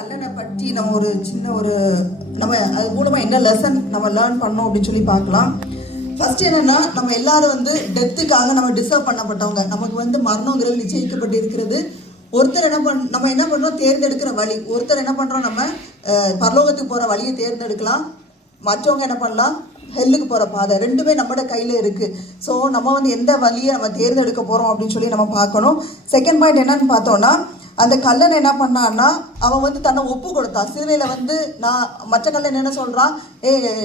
கல்லணை பற்றி நம்ம ஒரு சின்ன ஒரு நம்ம அது மூலமாக என்ன லெசன் நம்ம லேர்ன் பண்ணோம் அப்படின்னு சொல்லி பார்க்கலாம். ஃபர்ஸ்ட் என்னன்னா, நம்ம எல்லாரும் வந்து டெத்துக்காக நம்ம டிசர்வ் பண்ணப்பட்டவங்க. நமக்கு வந்து மரணங்கிறது நிச்சயிக்கப்பட்டு இருக்கிறது. ஒருத்தர் நம்ம என்ன பண்ணுறோம், தேர்ந்தெடுக்கிற வழி. ஒருத்தர் என்ன பண்ணுறோம், நம்ம பரலோகத்துக்கு போகிற வழியை தேர்ந்தெடுக்கலாம். மற்றவங்க என்ன பண்ணலாம், ஹெல்லுக்கு போகிற பாதை. ரெண்டுமே நம்மளோட கையில் இருக்குது. ஸோ நம்ம வந்து எந்த வழியை நம்ம தேர்ந்தெடுக்க போகிறோம் அப்படின்னு சொல்லி நம்ம பார்க்கணும். செகண்ட் பாயிண்ட் என்னன்னு பார்த்தோன்னா, அந்த கல்லன் என்ன பண்ணான்னா, அவன் வந்து தன்னை ஒப்பு கொடுத்தான். சிலுவையில் வந்து நான் மற்ற கல்லன் என்ன சொல்கிறான்,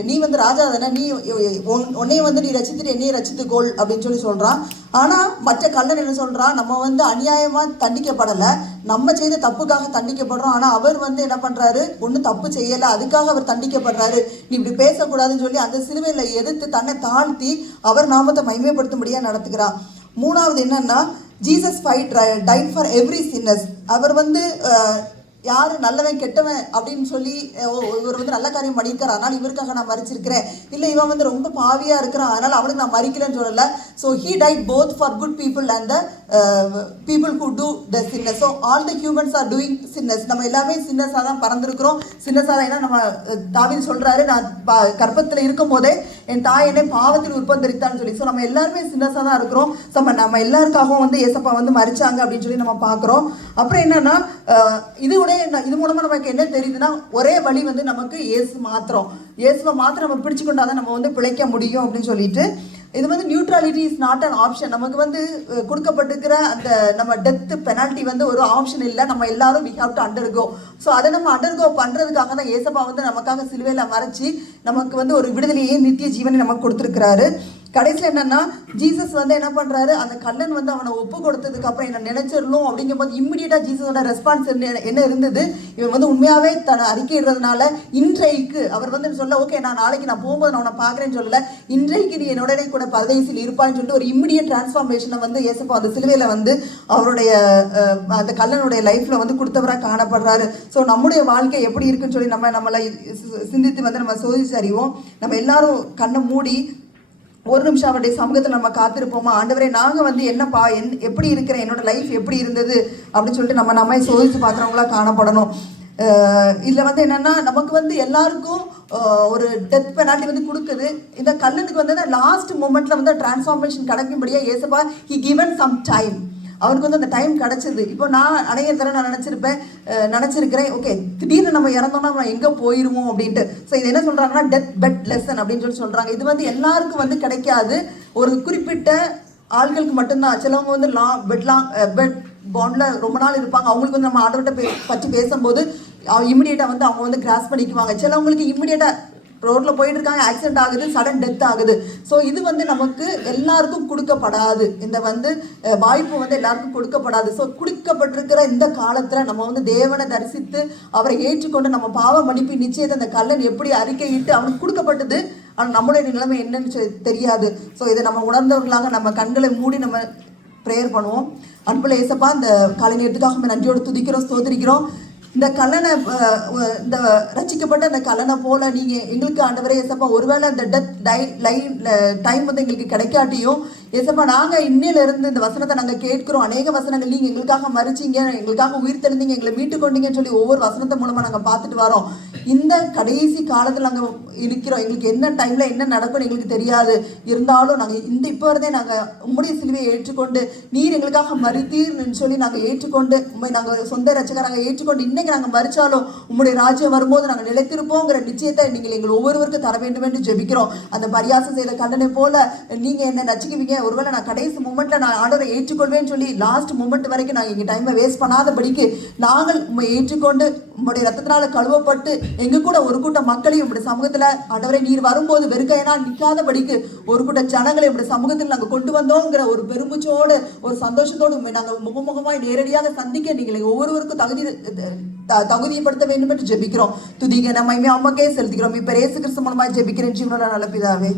நீ வந்து ராஜா தானே, நீ உன்னையும் வந்து நீ ரசித்துட்டு என்னையும் ரசித்துக்கோள் அப்படின்னு சொல்லி சொல்கிறான். ஆனால் மற்ற கல்லன் என்ன சொல்கிறான், நம்ம வந்து அநியாயமாக தண்டிக்கப்படலை, நம்ம செய்த தப்புக்காக தண்டிக்கப்படுறோம். ஆனால் அவர் வந்து என்ன பண்ணுறாரு, ஒன்றும் தப்பு செய்யலை, அதுக்காக அவர் தண்டிக்கப்படுறாரு, நீ இப்படி பேசக்கூடாதுன்னு சொல்லி அந்த சிலுவையில் எதிர்த்து தன்னை தாழ்த்தி அவர் நாமத்தை மகிமைப்படுத்தும்படியாக நடத்துகிறான். மூணாவது என்னன்னா, Jesus died for every sinners. அவர் வந்து யார் நல்லவன் கெட்டவன் அப்படின்னு சொல்லி இவர் வந்து நல்ல காரியம் பண்ணியிருக்காரு, அதனால் இவருக்காக நான் மறிச்சிருக்கிறேன், இல்லை இவன் வந்து ரொம்ப பாவியாக இருக்கிறான் அதனால் அவனுக்கு நான் மறிக்கலன்னு சொல்லலை. So he died both for good people and the people who do the sins. So all the humans are doing sins. நம்ம எல்லாமே சின்னஸாக தான் பறந்துருக்கிறோம். சின்னஸாக தான். ஏன்னா நம்ம தாவீது சொல்கிறாரு, நான் கர்ப்பத்தில் இருக்கும் போதே என் தாய் என்னை பாவத்தில் உற்பத்தரித்தான்னு சொல்லி. ஸோ நம்ம எல்லாருமே சின்னஸாக தான் இருக்கிறோம். ஸோ நம்ம எல்லாருக்காகவும் வந்து ஏசப்பா வந்து மறிச்சாங்க அப்படின்னு சொல்லி நம்ம பார்க்குறோம். அப்புறம் என்னன்னா, இது மூலமா நமக்கு என்ன தெரியுதுன்னா, ஒரே வழி வந்து நமக்கு இயேசுவை மாத்திரம் நம்ம பிடிச்சு கொண்டாதான் நம்ம வந்து பிழைக்க முடியும் அப்படின்னு சொல்லிட்டு, இது வந்து neutrality is not an option. நமக்கு வந்து கொடுக்கப்பட்டிருக்கிற அந்த நம்ம டெத் பெனால்ட்டி வந்து ஒரு ஆப்ஷன் இல்லை. நம்ம எல்லாரும் we have to undergo. So அதை நம்ம அண்டர்கோ பண்ணுறதுக்காக தான் ஏசப்பா வந்து நமக்காக சிலுவையில் மறைச்சி நமக்கு வந்து ஒரு விடுதலையே நித்திய ஜீவனை நமக்கு கொடுத்துருக்கிறாரு. கடைசியில் என்னன்னா, ஜீசஸ் வந்து என்ன பண்ணுறாரு, அந்த கல்லன் வந்து அவனை ஒப்பு கொடுத்ததுக்கு அப்புறம் என்ன நினைச்சிடணும் அப்படிங்கும்போது இம்மிடியேட்டாக ஜீசஸோட ரெஸ்பான்ஸ் என்ன இருந்தது, இவன் வந்து உண்மையாகவே தன்னை அறிக்கையிடுறதுனால இன்றைக்கு அவர் வந்து சொல்ல, ஓகே நான் நாளைக்கு நான் போகும்போது நான் உன்னை பார்க்குறேன்னு சொல்லலை, இன்றைக்கு நீ என்னுடனே கூட பரதேசில் இருப்பான்னு சொல்லிட்டு ஒரு இம்மிடியேட் டிரான்ஸ்ஃபார்மேஷனை வந்து ஏசப்பா அந்த சிலுவையில் வந்து அவருடைய அந்த கல்லனுடைய லைஃப்பில் வந்து கொடுத்தவராக காணப்படுறாரு. ஸோ நம்முடைய வாழ்க்கை எப்படி இருக்குன்னு சொல்லி நம்மளை சிந்தித்து வந்து நம்ம சோதிச்சு அறிவோம். நம்ம எல்லாரும் கண்ணை மூடி ஒரு நிமிஷம் அவருடைய சமூகத்தில் நம்ம காத்திருப்போமா, ஆண்டவரே நாங்கள் வந்து என்னப்பா எப்படி இருக்கிறேன், என்னோட லைஃப் எப்படி இருந்தது அப்படின்னு சொல்லிட்டு நம்ம சோதிச்சு பார்க்குறவங்களா காணப்படணும். இதில் வந்து என்னென்னா, நமக்கு வந்து எல்லாருக்கும் ஒரு டெத் பெனால்ட்டி வந்து கொடுக்குது. இந்த கல்லனுக்கு வந்து லாஸ்ட் மூமெண்ட்டில் வந்து டிரான்ஸ்ஃபார்மேஷன் கிடைக்கும்படியாக ஏசப்பா ஹி கிவன் சம் டைம். அவனுக்கு வந்து அந்த டைம் கிடச்சிது. இப்போ நான் அநேக தடவை நான் நினச்சிருக்கிறேன், ஓகே திடீர்னு நம்ம இறந்தோம்னா நம்ம எங்கே போயிடுவோம் அப்படின்ட்டு. ஸோ இது என்ன சொல்கிறாங்கன்னா, டெத் பெட் லெசன் அப்படின்னு சொல்லி சொல்கிறாங்க. இது வந்து எல்லாருக்கும் வந்து கிடைக்காது, ஒரு குறிப்பிட்ட ஆட்களுக்கு மட்டும்தான். சிலவங்க வந்து பெட் பாண்டில் ரொம்ப நாள் இருப்பாங்க. அவங்களுக்கு வந்து நம்ம ஆண்டவர்கிட்ட பற்றி பேசும்போது இம்மிடியேட்டாக வந்து அவங்க வந்து கிராஸ் பண்ணிக்குவாங்க. சிலவங்களுக்கு இம்மிடியேட்டாக ரோட்டில் போயிட்டு இருக்காங்க, ஆக்சிடென்ட் ஆகுது, சடன் டெத் ஆகுது. ஸோ இது வந்து நமக்கு எல்லாருக்கும் கொடுக்கப்படாது. இந்த வந்து வாய்ப்பு வந்து எல்லாருக்கும் கொடுக்கப்படாது. ஸோ கொடுக்கப்பட்டிருக்கிற இந்த காலத்தில் நம்ம வந்து தேவனை தரிசித்து அவரை ஏற்றுக்கொண்டு நம்ம பாவ மன்னிப்பு நிச்சயத்தை அந்த கல்லன் எப்படி அறிக்கையிட்டு அவனுக்கு கொடுக்கப்பட்டது. ஆனால் நம்மளுடைய நிலைமை என்னன்னு தெரியாது. ஸோ இதை நம்ம உணர்ந்தவர்களாக நம்ம கண்களை மூடி நம்ம ப்ரேயர் பண்ணுவோம். அன்புள்ள ஏசப்பா, இந்த காலை நேரத்துக்காக நன்றியோடு துதிக்கிறோம், ஸ்தோத்திரிக்கிறோம். இந்த கல்லனை, இந்த ரசிக்கப்பட்ட அந்த கல்லனை போல நீங்கள் எங்களுக்கு ஆண்டவரே ஏசப்பா, ஒருவேளை அந்த டெத் டைம் வந்து எங்களுக்கு கிடைக்காட்டியும் ஏசப்பா, நாங்கள் இன்னிலிருந்து இந்த வசனத்தை நாங்கள் கேட்கிறோம். அநேக வசனங்கள் நீங்கள் எங்களுக்காக மறிச்சிங்க, எங்களுக்காக உயிர் தெளிந்தீங்க, எங்களை மீட்டு கொண்டீங்கன்னு சொல்லி ஒவ்வொரு வசனத்தை மூலமாக நாங்கள் பார்த்துட்டு வரோம். இந்த கடைசி காலத்தில் நாங்கள் இருக்கிறோம். எங்களுக்கு என்ன டைமில் என்ன நடக்கும்னு எங்களுக்கு தெரியாது. இருந்தாலும் நாங்கள் இப்போ இருந்தே நாங்கள் உம்முடைய சிலுவையை ஏற்றுக்கொண்டு நீர் எங்களுக்காக மறித்தீர்னு சொல்லி நாங்கள் ஏற்றுக்கொண்டு உண்மை நாங்கள் சொந்த ரட்சகராக ஏற்றுக்கொண்டு இன்னைக்கு நாங்கள் மறிச்சாலும் உம்முடைய ராஜ்யம் வரும்போது நாங்கள் நிலைத்திருப்போங்கிற நிச்சயத்தை நீங்கள் எங்கள் ஒவ்வொருவருக்கும் தர வேண்டும் என்று ஜெபிக்கிறோம். அந்த பரியாசம் செய்த கண்டனை போல நீங்கள் என்ன நச்சுக்குவீங்க, ஒருவேளை நான் கடைசி மூமெண்ட்டில் நான் ஆண்டவரை ஏற்றுக்கொள்வேன்னு சொல்லி லாஸ்ட் மூமெண்ட் வரைக்கும் நாங்கள் எங்கள் டைமை வேஸ்ட் பண்ணாதபடிக்கு நாங்கள் உண்மை ஏற்றுக்கொண்டு உங்களுடைய ரத்தத்தினால கழுவப்பட்டு எங்கள் கூட ஒரு கூட்டம் மக்களையும் உங்களுடைய சமூகத்தில் ஆண்டவரை நீர் வரும்போது வெறுக்கையனால் நிற்காதபடிக்கு ஒரு கூட்டம் ஜனங்களை உங்களுடைய சமூகத்தில் நாங்கள் கொண்டு வந்தோங்கிற ஒரு பெருமிச்சோடு ஒரு சந்தோஷத்தோடு உண்மை நாங்கள் முகமுகமாய் நேரடியாக சந்திக்க நீங்கள் ஒவ்வொருவருக்கும் தகுதியப்படுத்த வேண்டும் என்று ஜெபிக்கிறோம். துதிக நம்ம அம்மாக்கே செலுத்துகிறோம். இப்போ இயேசு கிறிஸ்து மூலமாய் ஜெபிக்கிறேன் ஜீவனோட நல்ல பிதாவே.